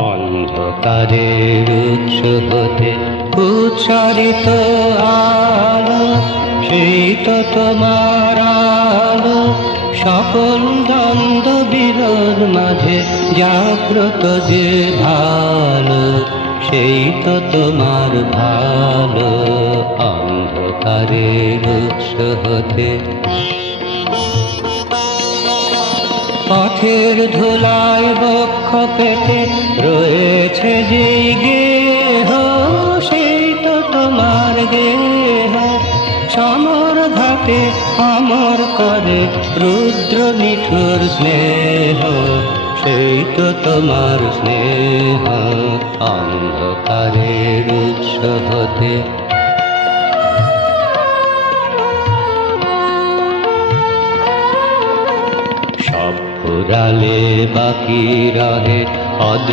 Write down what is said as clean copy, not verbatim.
অন্ধকারের উৎস হতে উচ্চারিত আলো, সেই তো তোমার আলো। সকল দ্বন্দ্ব বিরোধ মাঝে জাগ্রত যে ভালো, সেই তো তোমার ভালো। অন্ধকারের উৎস হতে পথের ধুলায় বক্ষ পেতে রয়েছে যে গেহ, সেই তো তোমার গেহ। সমর ঘাটে অমর করে রুদ্র নিঠুর স্নেহ, সেই তো তোমার স্নেহ। অন্ধকারের উৎস হতে সব ফুরালে বাকি রহে অদৃশ্য